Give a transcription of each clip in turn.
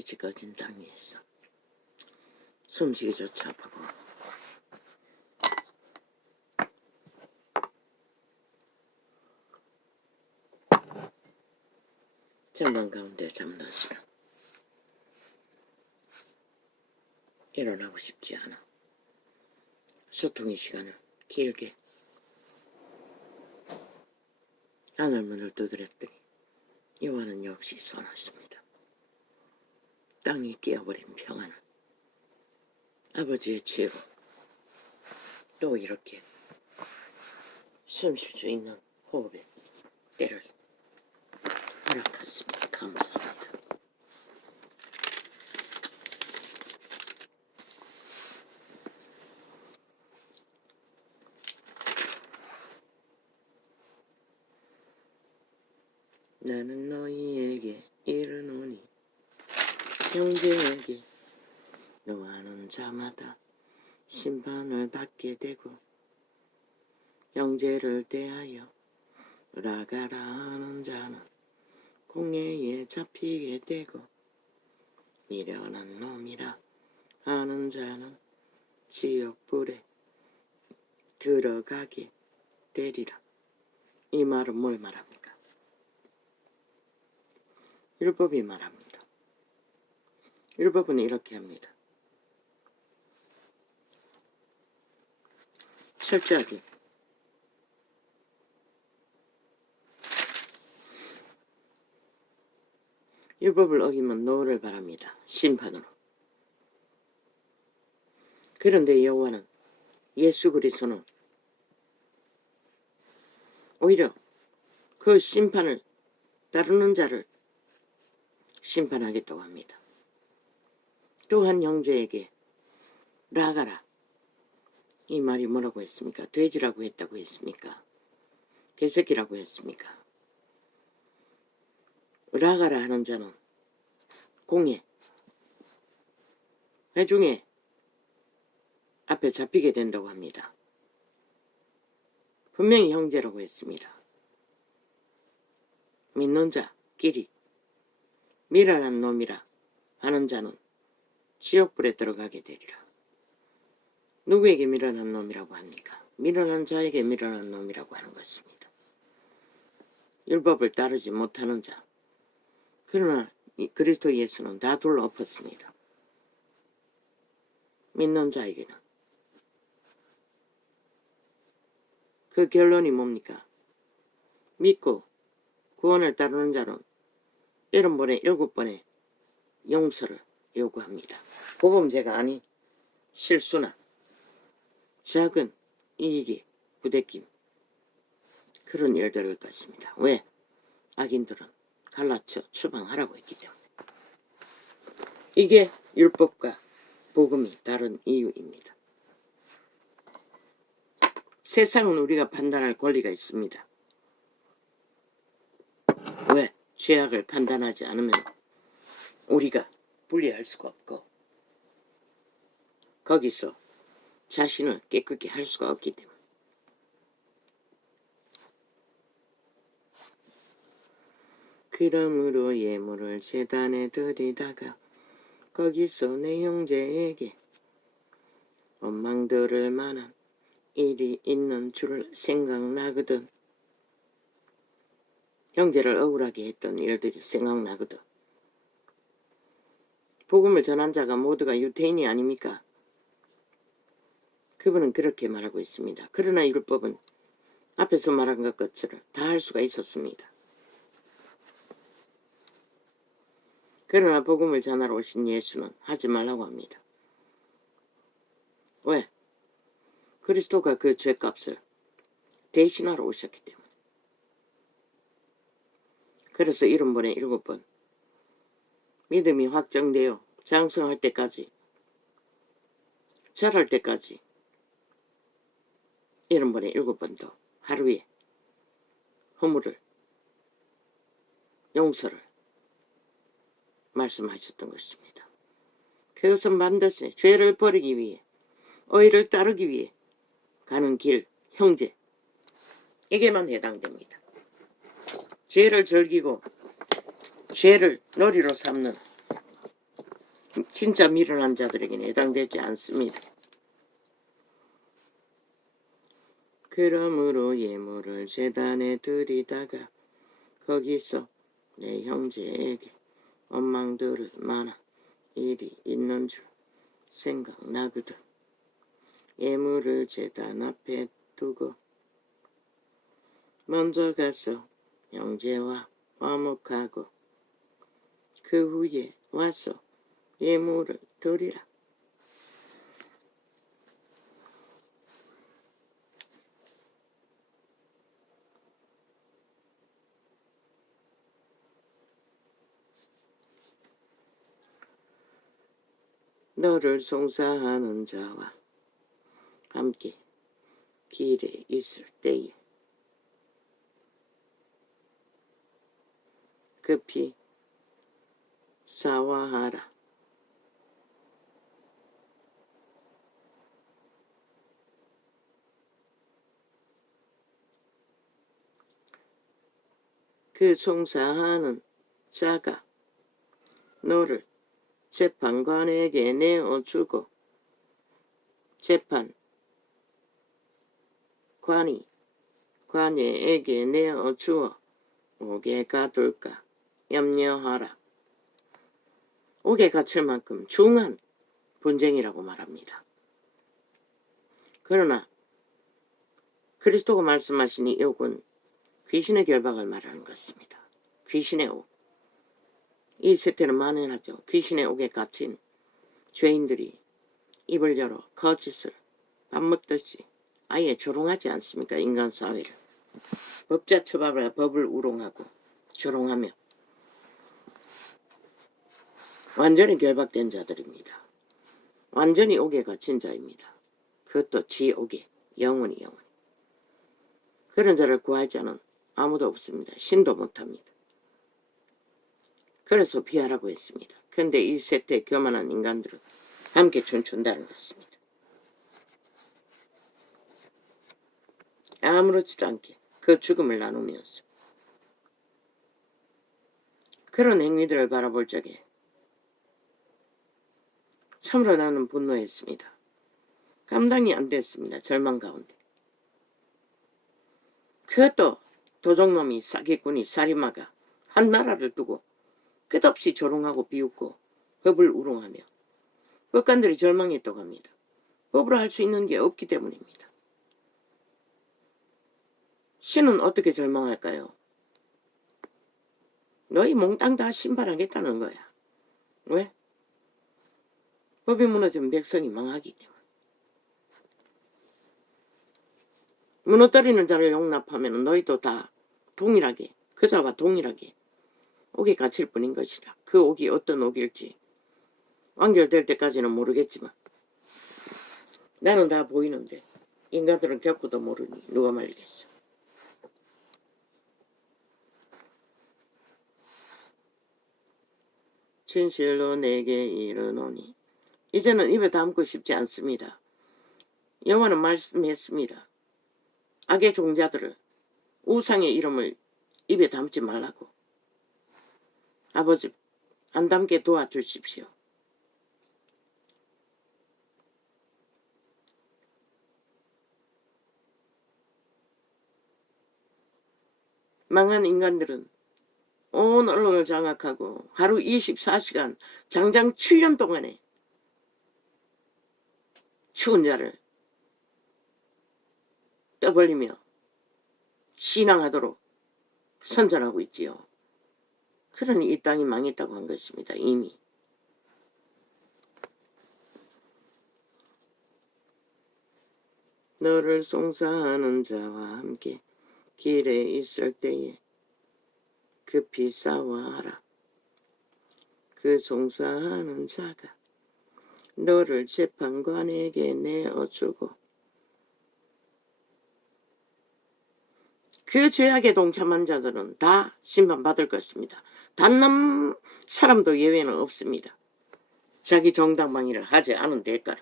빛이 꺼진 땅 위에서 숨쉬기조차 아프고 전방 가운데 잠든 시간, 일어나고 싶지 않아 소통의 시간을 길게 하늘문을 두드렸더니 요한은 역시 서놨습니다. 땅이 끼어버린 평안을 아버지의 지혜로 또 이렇게 숨 쉴 수 있는 호흡의 때를 허락하십니다. 감사합니다. 나는 너희에게 이르노니 형제에게 노하는 자마다 심판을 받게 되고 형제를 대하여 라가라 하는 자는 공회에 잡히게 되고 미련한 놈이라 하는 자는 지옥불에 들어가게 되리라. 이 말은 뭘 말합니까? 율법이 말합니다. 율법은 이렇게 합니다. 철저하게 율법을 어기면 노를 바랍니다. 심판으로. 그런데 여호와는 예수 그리스도는 오히려 그 심판을 따르는 자를 심판하겠다고 합니다. 또한 형제에게 라가라. 이 말이 뭐라고 했습니까? 돼지라고 했다고 했습니까? 개새끼라고 했습니까? 라가라 하는 자는 공회, 회중에 앞에 잡히게 된다고 합니다. 분명히 형제라고 했습니다. 믿는 자끼리 미련한 놈이라 하는 자는 지옥불에 들어가게 되리라. 누구에게 미련한 놈이라고 합니까? 미련한 자에게 미련한 놈이라고 하는 것입니다. 율법을 따르지 못하는 자. 그러나 그리스도 예수는 다 둘러 엎었습니다. 믿는 자에게는. 그 결론이 뭡니까? 믿고 구원을 따르는 자는 70번에 7번의 용서를 요구합니다. 보범죄가 아닌 실수나 작은 이익이 부대낌, 그런 일들을 갖습니다. 왜? 악인들은 갈라쳐 추방하라고 했기 때문에. 이게 율법과 복음이 다른 이유입니다. 세상은 우리가 판단할 권리가 있습니다. 왜? 죄악을 판단하지 않으면 우리가 분리할 수가 없고 거기서 자신을 깨끗게 할 수가 없기 때문에. 그러므로 예물을 제단에 드리다가 거기서 내 형제에게 원망 들을 만한 일이 있는 줄 생각나거든. 형제를 억울하게 했던 일들이 생각나거든. 복음을 전한 자가 모두가 유대인이 아닙니까? 그분은 그렇게 말하고 있습니다. 그러나 율법은 앞에서 말한 것처럼 다 할 수가 있었습니다. 그러나 복음을 전하러 오신 예수는 하지 말라고 합니다. 왜? 그리스도가 그 죄값을 대신하러 오셨기 때문에. 그래서 70번에 7번 믿음이 확정되어 장성할 때까지, 자랄 때까지 70번에 7번 더 하루에 허물을, 용서를 말씀하셨던 것입니다. 그것은 반드시 죄를 버리기 위해, 의를 따르기 위해 가는 길, 형제, 에게만 해당됩니다. 죄를 즐기고 죄를 놀이로 삼는 진짜 미련한 자들에게는 해당되지 않습니다. 그러므로 예물을 제단에 드리다가 거기서 내 형제에게 원망들을 만한 일이 있는 줄 생각나거든. 예물을 제단 앞에 두고 먼저 가서 형제와 화목하고 그 후에 와서 예물을 드리라. 너를 송사하는 자와 함께 길에 있을 때에 급히 사화하라. 그 송사하는 자가 너를 재판관에게 내어주고 재판관이 관예에게 내어주어 옥에 가둘까 염려하라. 옥에 갇힐 만큼 중한 분쟁이라고 말합니다. 그러나 그리스도가 말씀하신 이 옥은 귀신의 결박을 말하는 것입니다. 귀신의 옥. 이 세태는 만연하죠. 귀신의 옥에 갇힌 죄인들이 입을 열어 거짓을 밥 먹듯이 아예 조롱하지 않습니까? 인간 사회를. 법자 처벌에 법을 우롱하고 조롱하며 완전히 결박된 자들입니다. 완전히 옥에 갇힌 자입니다. 그것도 지옥에 영원히. 그런 자를 구할 자는 아무도 없습니다. 신도 못합니다. 그래서 피하라고 했습니다. 그런데 이 세태 교만한 인간들은 함께 춤춘다는 것입니다. 아무렇지도 않게 그 죽음을 나누면서 그런 행위들을 바라볼 적에 참으로 나는 분노했습니다. 감당이 안 됐습니다. 절망 가운데. 그것도 도적놈이 사기꾼이 살인마가 한 나라를 두고 끝없이 조롱하고 비웃고 법을 우롱하며 법관들이 절망했다고 합니다. 법으로 할 수 있는 게 없기 때문입니다. 신은 어떻게 절망할까요? 너희 몽땅 다 심판하겠다는 거야. 왜? 법이 무너지면 백성이 망하기 때문에. 무너뜨리는 자를 용납하면 너희도 다 동일하게 그자와 동일하게 옥에 갇힐 뿐인 것이다. 그 옥이 어떤 옥일지 완결될 때까지는 모르겠지만 나는 다 보이는데 인간들은 겪고도 모르니 누가 말리겠어. 진실로 내게 이르노니 이제는 입에 담고 싶지 않습니다. 여호와는 말씀했습니다. 악의 종자들을 우상의 이름을 입에 담지 말라고. 아버지 안 담게 도와주십시오. 망한 인간들은 온 언론을 장악하고 하루 24시간 장장 7년 동안에 추운 자를 떠벌리며 신앙하도록 선전하고 있지요. 그러니 이 땅이 망했다고 한 것입니다. 이미. 너를 송사하는 자와 함께 길에 있을 때에 급히 싸워하라. 그 송사하는 자가 너를 재판관에게 내어주고 그 죄악에 동참한 자들은 다 심판받을 것입니다. 단 한 사람도 예외는 없습니다. 자기 정당방위를 하지 않은 대가로.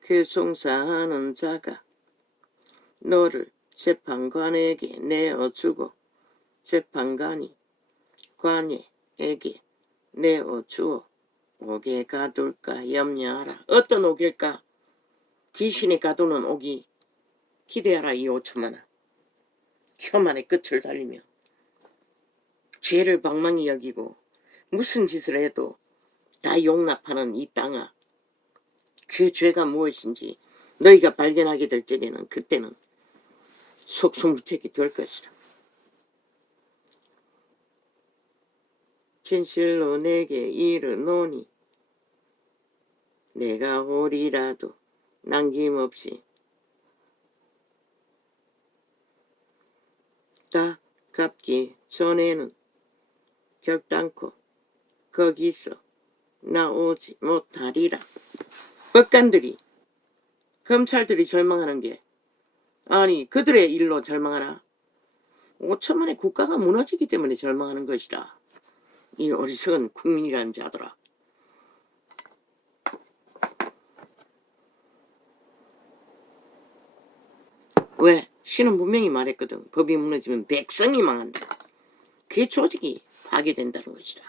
그 송사하는 자가 너를 재판관에게 내어주고 재판관이 관예에게 내어주어 옥에 가둘까 염려하라. 어떤 옥일까? 귀신이 가두는 옥이 기대하라. 이 5천만아. 혐한의 끝을 달리며 죄를 방망이 여기고 무슨 짓을 해도 다 용납하는 이 땅아, 그 죄가 무엇인지 너희가 발견하게 될 적에는 그때는 속수무책이 될 것이라. 진실로 내게 이르노니 내가 오리라도 남김없이 다 갚기 전에는 결단코 거기서 나오지 못하리라. 법관들이, 검찰들이 절망하는 게 아니 그들의 일로 절망하나? 5천만의 국가가 무너지기 때문에 절망하는 것이라. 이 어리석은 국민이라는 자들아. 왜? 신은 분명히 말했거든. 법이 무너지면 백성이 망한다. 그게 조직이 파괴된다는 것이라.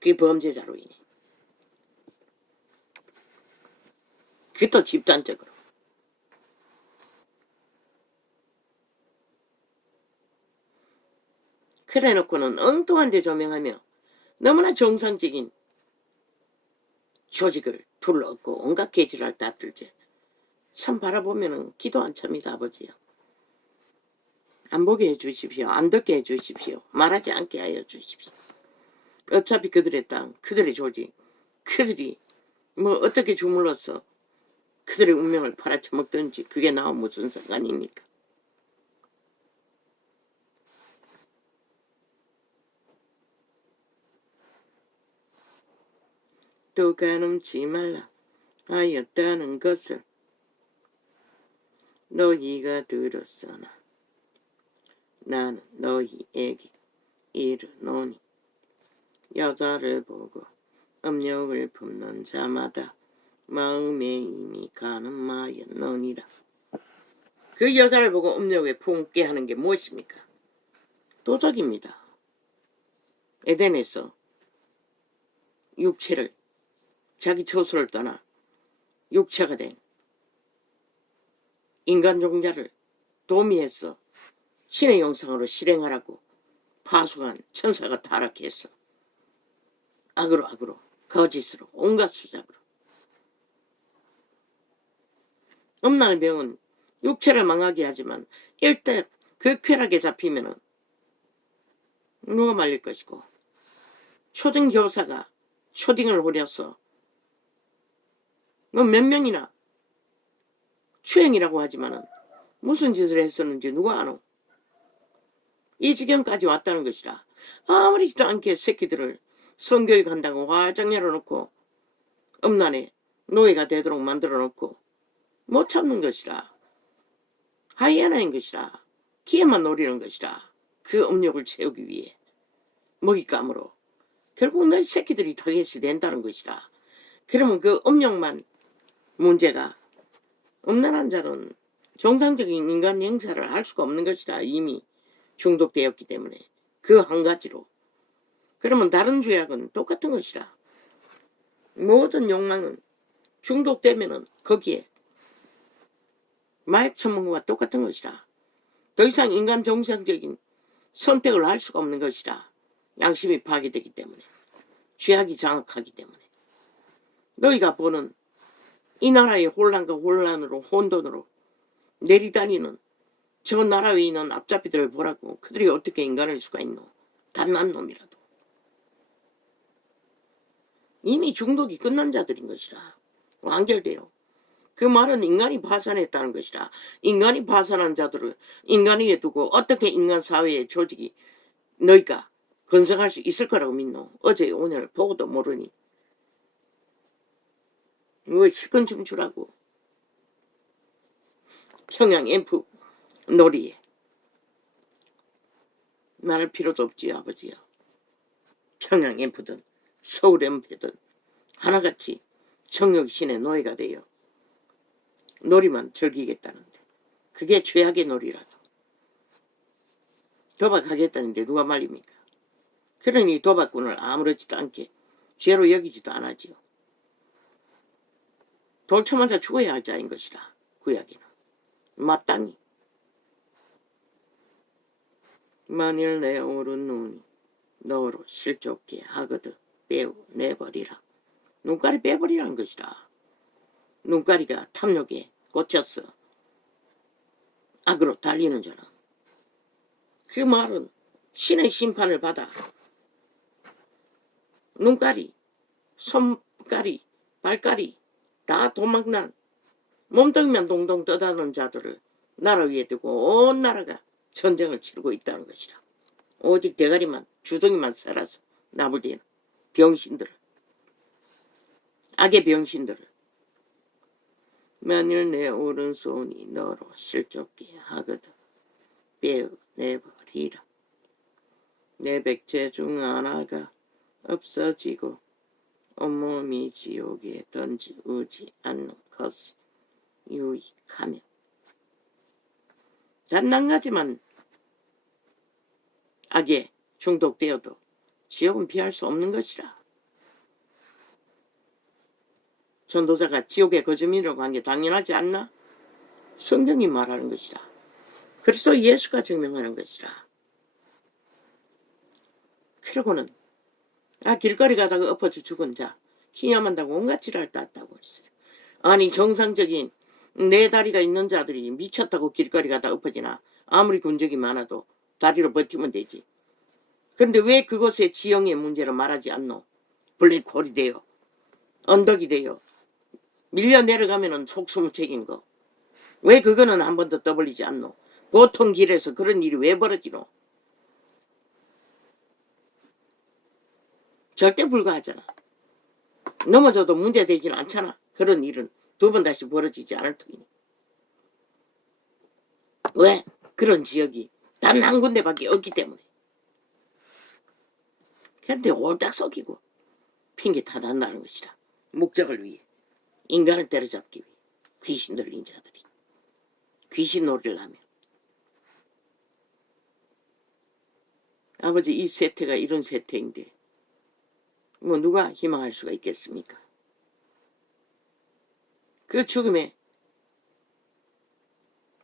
그게 범죄자로 인해. 그게 또 집단적으로. 그래 놓고는 엉뚱한 데 조명하며 너무나 정상적인 조직을 둘러엎고 온갖 개질을 다 들지. 참 바라보면은 기도 안 찹니다. 아버지요. 안 보게 해주십시오. 안 듣게 해주십시오. 말하지 않게 하여 주십시오. 어차피 그들의 땅, 그들의 조직, 그들이 뭐 어떻게 주물러서 그들의 운명을 팔아쳐먹든지 그게 나와 무슨 상관입니까? 또 가늠치 말라 하였다는 것을 너희가 들었으나 나는 너희에게 이르노니 여자를 보고 음욕을 품는 자마다 마음에 이미 가늠하였느니라. 그 여자를 보고 음욕에 품게 하는 게 무엇입니까? 도적입니다. 에덴에서 육체를, 자기 처소를 떠나 육체가 된 인간 종자를 도미해서 신의 영상으로 실행하라고 파수한 천사가 타락했어. 악으로 거짓으로 온갖 수작으로. 음란의 병은 육체를 망하게 하지만 일대 그 쾌락에 잡히면은 누가 말릴 것이고, 초등 교사가 초딩을 호려서 뭐 몇 명이나 추행이라고 하지만은 무슨 짓을 했었는지 누가 아노? 이 지경까지 왔다는 것이라. 아무리지도 않게 새끼들을 성교육한다고 화장 열어놓고 음란의 노예가 되도록 만들어 놓고 못 참는 것이라. 하이에나인 것이라. 기회만 노리는 것이라. 그 음욕을 채우기 위해 먹잇감으로 결국 너희 새끼들이 타겟이 된다는 것이라. 그러면 그 음욕만 문제가, 음란한 자는 정상적인 인간 행사를 할 수가 없는 것이라. 이미 중독되었기 때문에 그 한 가지로. 그러면 다른 죄악은 똑같은 것이라. 모든 욕망은 중독되면은 거기에 마약 처먹는 것과 똑같은 것이라. 더 이상 인간 정상적인 선택을 할 수가 없는 것이라. 양심이 파괴되기 때문에, 죄악이 장악하기 때문에. 너희가 보는 이 나라의 혼란과 혼란으로 혼돈으로 내리다니는 저 나라 위에 있는 앞잡이들을 보라고. 그들이 어떻게 인간일 수가 있노? 단난 놈이라도. 이미 중독이 끝난 자들인 것이라. 완결돼요. 그 말은 인간이 파산했다는 것이라. 인간이 파산한 자들을 인간 위에 두고 어떻게 인간 사회의 조직이 너희가 건성할 수 있을 거라고 믿노? 어제 오늘 보고도 모르니 왜 실컷 좀 주라고. 평양 앰프 놀이에 말할 필요도 없지요. 아버지요. 평양 앰프든 서울 앰프든 하나같이 정욕신의 노예가 되어 놀이만 즐기겠다는데 그게 죄악의 놀이라도. 도박하겠다는데 누가 말립니까? 그러니 도박꾼을 아무렇지도 않게 죄로 여기지도 않았지요. 돌쳐맞아 죽어야 할 자인 것이라 구약에는 마땅히. 만일 내 오른 눈이 너로 실족게 하거든 빼어 내버리라. 눈깔이 빼버리라는 것이라. 눈가리가 탐욕에 꽂혔어. 악으로 달리는 자는. 그 말은 신의 심판을 받아 눈가리, 손가리, 발가리 다 도망난 몸뚱이만 동동 떠다니는 자들을 나라 위에 두고 온 나라가 전쟁을 치르고 있다는 것이라. 오직 대가리만 주둥이만 살아서 나불대는 병신들을, 악의 병신들을. 만일 내 오른손이 너로 실족게 하거든 빼어 내버리라. 내 백제 중 하나가 없어지고 온몸이 지옥에 던지우지 않는 것이 유익하며. 단 한 가지만 악에 중독되어도 지옥은 피할 수 없는 것이라. 전도자가 지옥의 거주민이라고 한 게 당연하지 않나? 성경이 말하는 것이라. 그리스도 예수가 증명하는 것이라. 그러고는 길거리 가다가 엎어져 죽은 자 기념한다고 온갖 지랄 땄다고 했어요. 아니 정상적인 네 다리가 있는 자들이 미쳤다고 길거리 가다 엎어지나? 아무리 군적이 많아도 다리로 버티면 되지. 그런데 왜 그것의 지형의 문제로 말하지 않노? 블랙홀이 돼요. 언덕이 돼요. 밀려 내려가면은 속수무책인 거. 왜 그거는 한 번도 떠벌리지 않노? 보통 길에서 그런 일이 왜 벌어지노? 절대 불가하잖아. 넘어져도 문제되지는 않잖아. 그런 일은 두 번 다시 벌어지지 않을 터이니. 왜? 그런 지역이 단 한 군데밖에 없기 때문에. 그런데 홀딱 속이고 핑계 타단다는 것이라. 목적을 위해. 인간을 때려잡기 위해. 귀신 들린 자들이. 귀신 놀이를 하며. 아버지 이 세태가 이런 세태인데 뭐 누가 희망할 수가 있겠습니까? 그 죽음에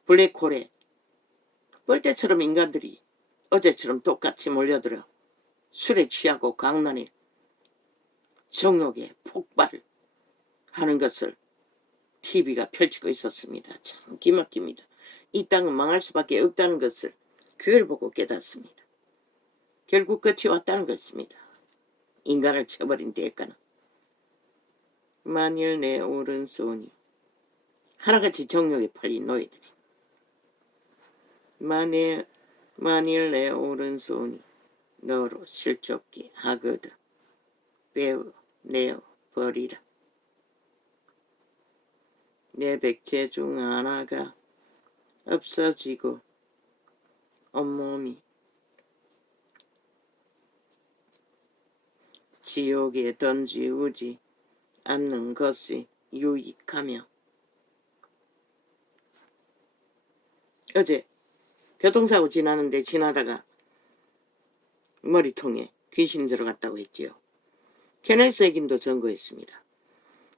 블랙홀에 뻘떼처럼 인간들이 어제처럼 똑같이 몰려들어 술에 취하고 강난에 정욕에 폭발을 하는 것을 TV가 펼치고 있었습니다. 참 기막힙니다. 이 땅은 망할 수밖에 없다는 것을 그걸 보고 깨닫습니다. 결국 끝이 왔다는 것입니다. 인간을 쳐버린 대가는. 만일 내 오른손이 하나같이 정욕에 팔린 노예들이 만일 내 오른손이 너로 실족게 하거든 빼어 내어 버리라. 내 백제 중 하나가 없어지고 온몸이 지옥에 던지우지 않는 것이 유익하며. 어제 교통사고 지나는데 지나다가 머리통에 귀신 들어갔다고 했지요. 케네스 액인도 전거했습니다.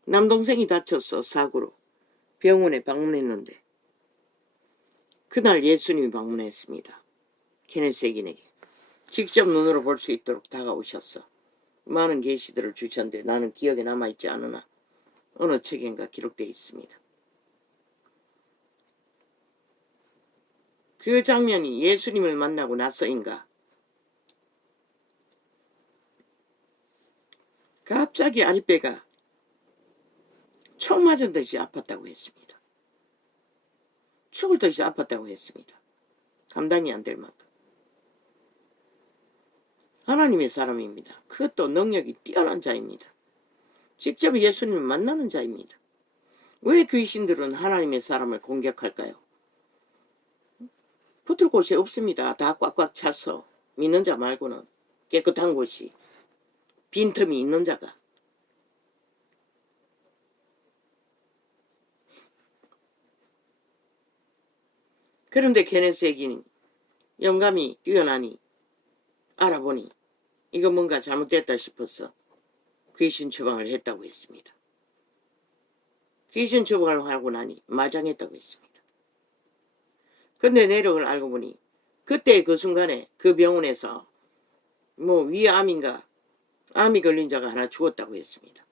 남동생이 다쳐서 사고로 병원에 방문했는데 그날 예수님이 방문했습니다. 케네스 액인에게 직접 눈으로 볼 수 있도록 다가오셨어. 많은 계시들을 주셨는데 나는 기억에 남아있지 않으나 어느 책인가 기록되어 있습니다. 그 장면이 예수님을 만나고 나서인가 갑자기 아랫배가 총 맞은 듯이 아팠다고 했습니다. 죽을 듯이 아팠다고 했습니다. 감당이 안 될 만큼. 하나님의 사람입니다. 그것도 능력이 뛰어난 자입니다. 직접 예수님을 만나는 자입니다. 왜 귀신들은 하나님의 사람을 공격할까요? 붙을 곳이 없습니다. 다 꽉꽉 차서 믿는 자 말고는 깨끗한 곳이 빈틈이 있는 자가. 그런데 케네스 액인은 영감이 뛰어나니 알아보니 이거 뭔가 잘못됐다 싶어서 귀신 처방을 했다고 했습니다. 귀신 처방을 하고 나니 마장했다고 했습니다. 근데 내력을 알고 보니 그때 그 순간에 그 병원에서 뭐 위암인가 암이 걸린 자가 하나 죽었다고 했습니다.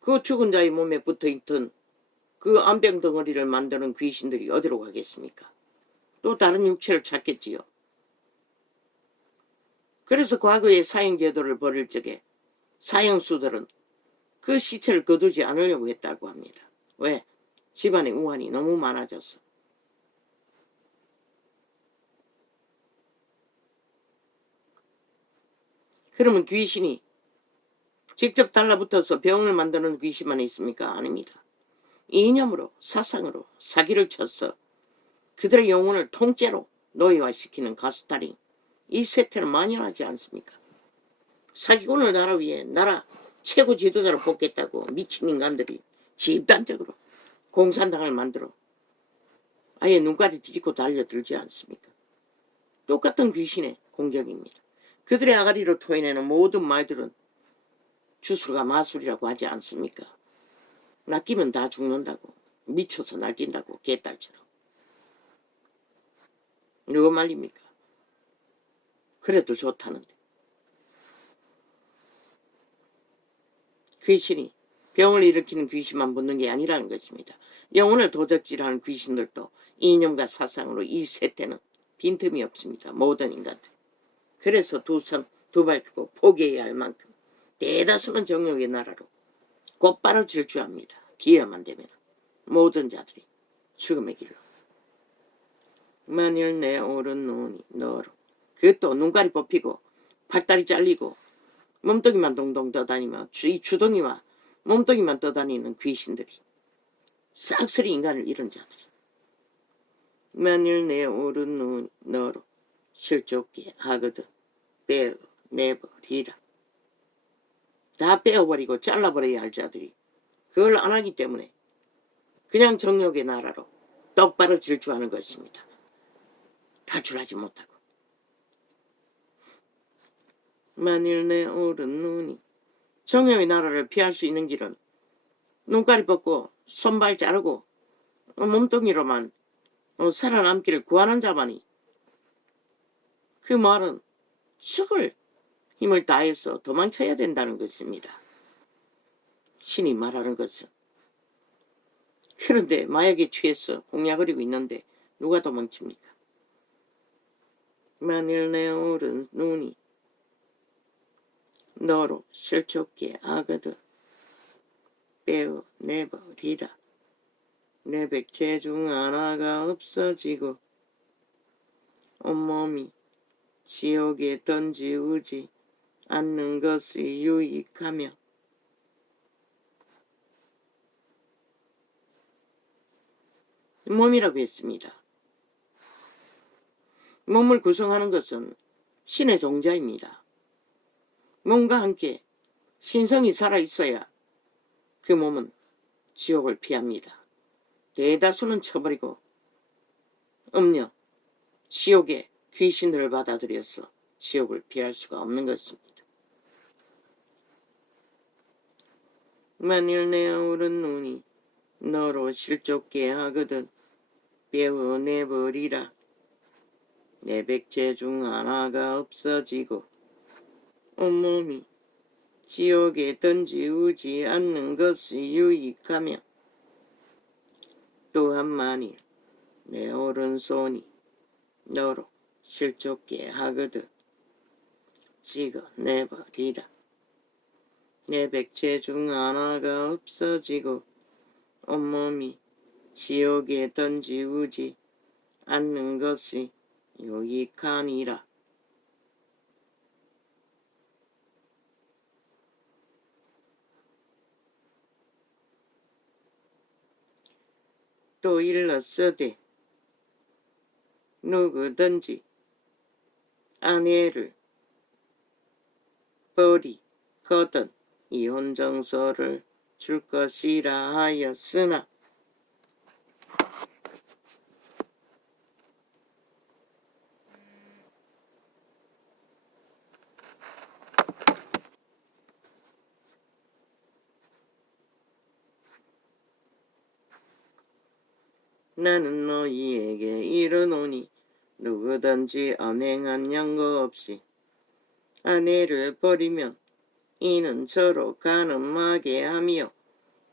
그 죽은 자의 몸에 붙어있던 그 암병 덩어리를 만드는 귀신들이 어디로 가겠습니까? 또 다른 육체를 찾겠지요. 그래서 과거의 사형제도를 벌일 적에 사형수들은 그 시체를 거두지 않으려고 했다고 합니다. 왜? 집안의 우환이 너무 많아져서. 그러면 귀신이 직접 달라붙어서 병을 만드는 귀신만 있습니까? 아닙니다. 이념으로 사상으로 사기를 쳐서 그들의 영혼을 통째로 노예화시키는 가스타링, 이 세태는 만연하지 않습니까? 사기꾼을 나라 위해 나라 최고 지도자를 뽑겠다고 미친 인간들이 집단적으로 공산당을 만들어 아예 눈까지 뒤집고 달려들지 않습니까? 똑같은 귀신의 공격입니다. 그들의 아가리로 토해내는 모든 말들은 주술과 마술이라고 하지 않습니까? 낚이면 다 죽는다고, 미쳐서 날뛴다고, 개딸처럼. 누구 말입니까? 그래도 좋다는데. 귀신이 병을 일으키는 귀신만 붙는 게 아니라는 것입니다. 영혼을 도적질하는 귀신들도 이념과 사상으로 이 세태는 빈틈이 없습니다. 모든 인간들. 그래서 두 손 두 발 펴고 포기해야 할 만큼 대다수는 정욕의 나라로 곧바로 질주합니다. 기회만 되면 모든 자들이 죽음의 길로. 만일 내 오른 눈이 너로. 그것도 눈깔이 뽑히고 팔다리 잘리고 몸뚱이만 동동 떠다니며 이 주둥이와 몸뚱이만 떠다니는 귀신들이 싹쓸이 인간을 잃은 자들이. 만일 내 오른 눈이 너로 실족게 하거든 빼어내버리라. 다 빼어버리고 잘라버려야 할 자들이 그걸 안 하기 때문에 그냥 정욕의 나라로 똑바로 질주하는 것입니다. 탈출하지 못하고. 만일 내 오른 눈이. 정욕의 나라를 피할 수 있는 길은 눈깔이 벗고 손발 자르고 몸뚱이로만 살아남기를 구하는 자만이. 그 말은 죽을 힘을 다해서 도망쳐야 된다는 것입니다. 신이 말하는 것은. 그런데 마약에 취해서 공약거리고 있는데 누가 도망칩니까? 만일 내 오른 눈이 너로 실족게 하거든 빼어내버리라. 내 백체 중 하나가 없어지고 온몸이 지옥에 던지우지 않는 것이 유익하며 몸이라고 했습니다. 몸을 구성하는 것은 신의 종자입니다. 몸과 함께 신성이 살아있어야 그 몸은 지옥을 피합니다. 대다수는 쳐버리고 음녀, 지옥의 귀신들을 받아들여서 지옥을 피할 수가 없는 것입니다. 만일 내 오른 눈이 너로 실족게 하거든 빼어내버리라. 내 백체 중 하나가 없어지고 온몸이 지옥에 던지우지 않는 것이 유익하며 또한 만일 내 오른손이 너로 실족게 하거든 찍어내버리라. 내 백체 중 하나가 없어지고 온몸이 지옥에 던지우지 않는 것이 유익하니라. 또 일렀으되 누구든지 아내를 버리거든 이혼정서를 줄 것이라 하였으나 나는 너희에게 이르노니 누구든지 언행한 양거 없이 아내를 버리면 이는 저로 가늠하게 하며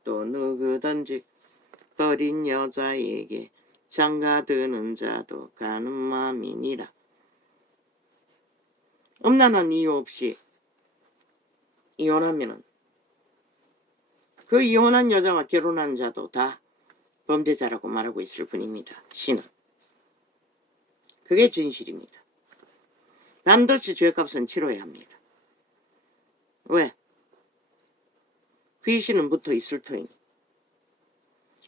또 누구든지 버린 여자에게 장가드는 자도 가늠함이니라. 엄난한 이유 없이 이혼하면은 그 이혼한 여자와 결혼한 자도 다 범죄자라고 말하고 있을 뿐입니다. 신은. 그게 진실입니다. 반드시 죄값은 치러야 합니다. 왜? 귀신은 붙어 있을 터이니,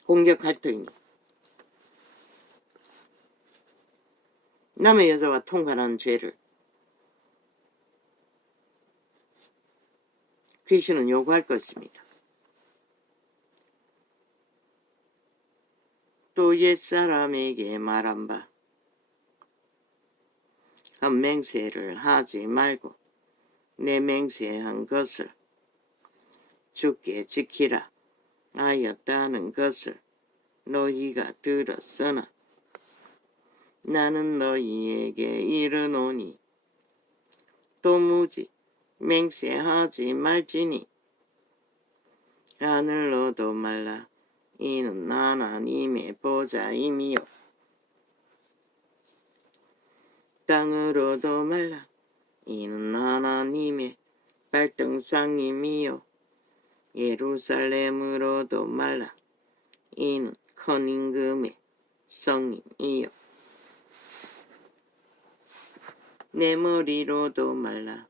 공격할 터이니, 남의 여자와 통관한 죄를 귀신은 요구할 것입니다. 또 옛사람에게 말한 바 한 맹세를 하지 말고 내 맹세한 것을 주께 지키라 하였다는 것을 너희가 들었으나 나는 너희에게 이르노니 도무지 맹세하지 말지니 하늘로도 말라 이는 하나님의 보좌임이요 땅으로도 말라 이는 하나님의 발등상임이요 예루살렘으로도 말라 이는 큰 임금의 성임이요 내 머리로도 말라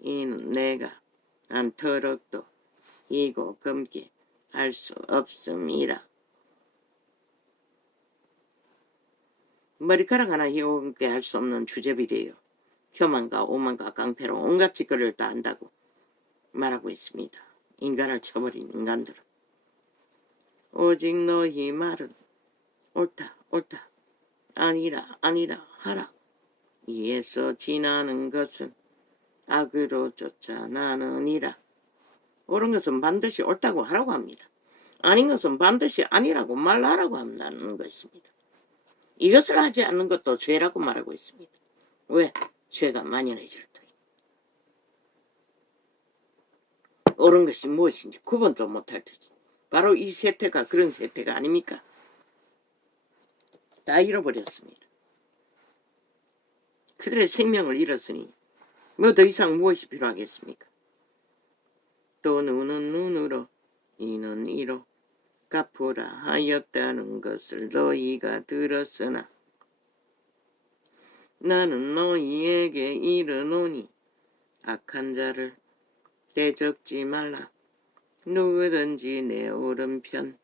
이는 내가 한 터럭도 이고 검게 할 수 없음이라. 머리카락 하나 희고검게 할 수 없는 주제비래요. 교만과 오만과 깡패로 온갖 짓거리를 다 한다고 말하고 있습니다. 인간을 쳐버린 인간들은. 오직 너희 말은 옳다 옳다 아니라 아니라 하라. 이에서 지나는 것은 악으로 쫓아나느니라. 옳은 것은 반드시 옳다고 하라고 합니다. 아닌 것은 반드시 아니라고 말하라고 한다는 것입니다. 이것을 하지 않는 것도 죄라고 말하고 있습니다. 왜? 죄가 만연해질 터이니. 옳은 것이 무엇인지 구분도 못할 터지. 바로 이 세태가 그런 세태가 아닙니까? 다 잃어버렸습니다. 그들의 생명을 잃었으니 뭐 더 이상 무엇이 필요하겠습니까? 또 눈은 눈으로 이는 이로 갚으라 하였다는 것을 너희가 들었으나 나는 너희에게 이르노니 악한 자를 대적지 말라. 누구든지 내 오른편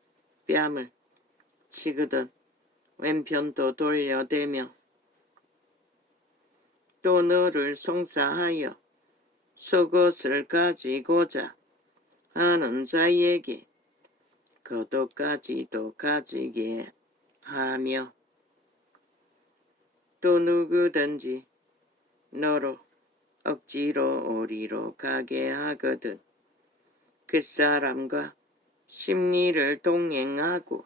뺨을 치거든 왼편도 돌려대며 또 너를 송사하여 속옷을 가지고자 하는 자에게 겉옷까지도 가지게 하며 또 누구든지 너로 억지로 어리로 가게 하거든 그 사람과 심리를 동행하고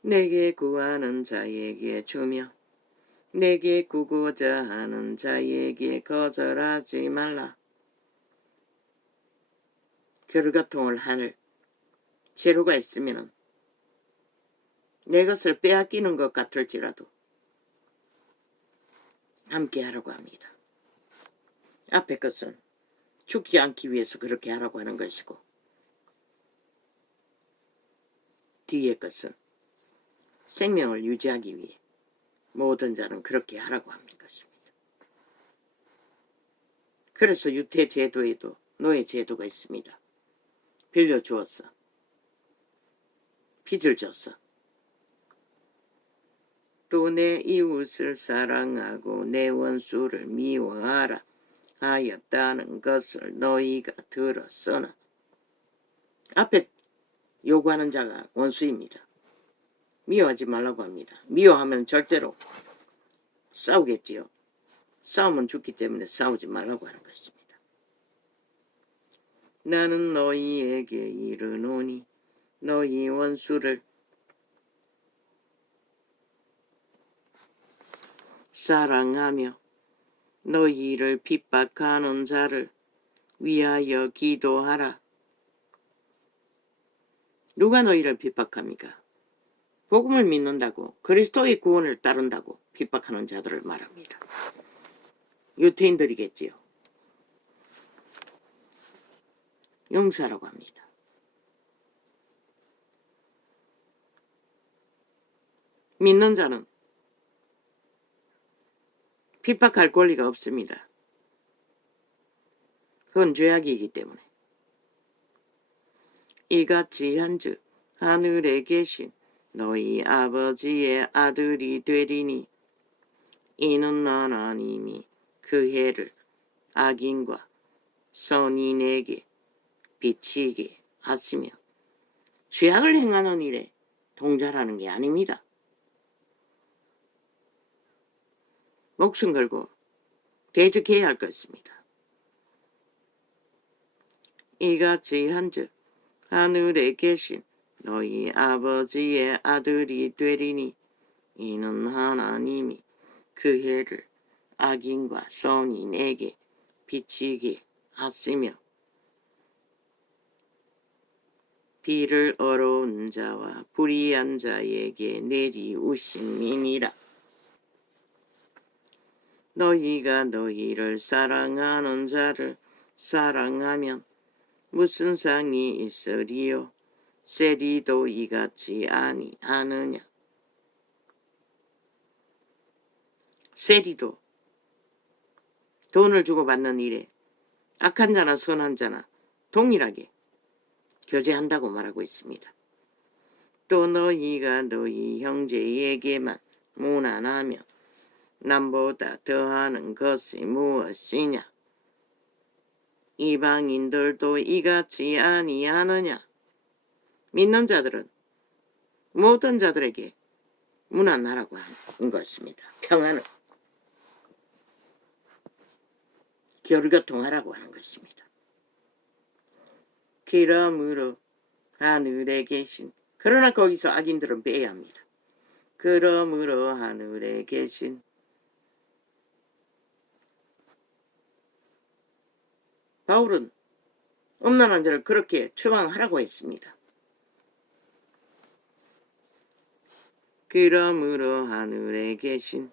내게 구하는 자에게 주며 내게 구고자 하는 자에게 거절하지 말라. 결과통을 할 재료가 있으면 내 것을 빼앗기는 것 같을지라도 함께 하라고 합니다. 앞에 것은 죽지 않기 위해서 그렇게 하라고 하는 것이고 뒤에 것은 생명을 유지하기 위해 모든 자는 그렇게 하라고 하는 것입니다. 그래서 유태제도에도 노예제도가 있습니다. 빌려주었어. 빚을 졌어. 또 내 이웃을 사랑하고 내 원수를 미워하라 하였다는 것을 너희가 들었으나 앞에 요구하는 자가 원수입니다. 미워하지 말라고 합니다. 미워하면 절대로 싸우겠지요. 싸우면 죽기 때문에 싸우지 말라고 하는 것입니다. 나는 너희에게 이르노니 너희 원수를 사랑하며 너희를 핍박하는 자를 위하여 기도하라. 누가 너희를 핍박합니까? 복음을 믿는다고 그리스도의 구원을 따른다고 핍박하는 자들을 말합니다. 유태인들이겠지요. 용사라고 합니다. 믿는 자는 핍박할 권리가 없습니다. 그건 죄악이기 때문에. 이같이 한즉 하늘에 계신 너희 아버지의 아들이 되리니 이는 하나님이 그 해를 악인과 선인에게 비치게 하시며 죄악을 행하는 일에 동잘하는 게 아닙니다. 목숨 걸고 대적해야 할 것입니다. 이같이 한즉 하늘에 계신 너희 아버지의 아들이 되리니 이는 하나님이 그 해를 악인과 선인에게 비치게 하시며 비를 어려운 자와 불의한 자에게 내리우심이니라. 너희가 너희를 사랑하는 자를 사랑하면 무슨 상이 있으리요? 세리도 이같이 아니하느냐? 세리도 돈을 주고 받는 일에 악한 자나 선한 자나 동일하게 교제한다고 말하고 있습니다. 또 너희가 너희 형제에게만 무난하며 남보다 더하는 것이 무엇이냐? 이방인들도 이같이 아니하느냐? 믿는 자들은 모든 자들에게 무난하라고 하는 것입니다. 평안을 교류교통하라고 하는 것입니다. 그러므로 하늘에 계신, 그러나 거기서 악인들은 빼야 합니다. 그러므로 하늘에 계신 바울은 음란한 자를 그렇게 추방하라고 했습니다. 그러므로 하늘에 계신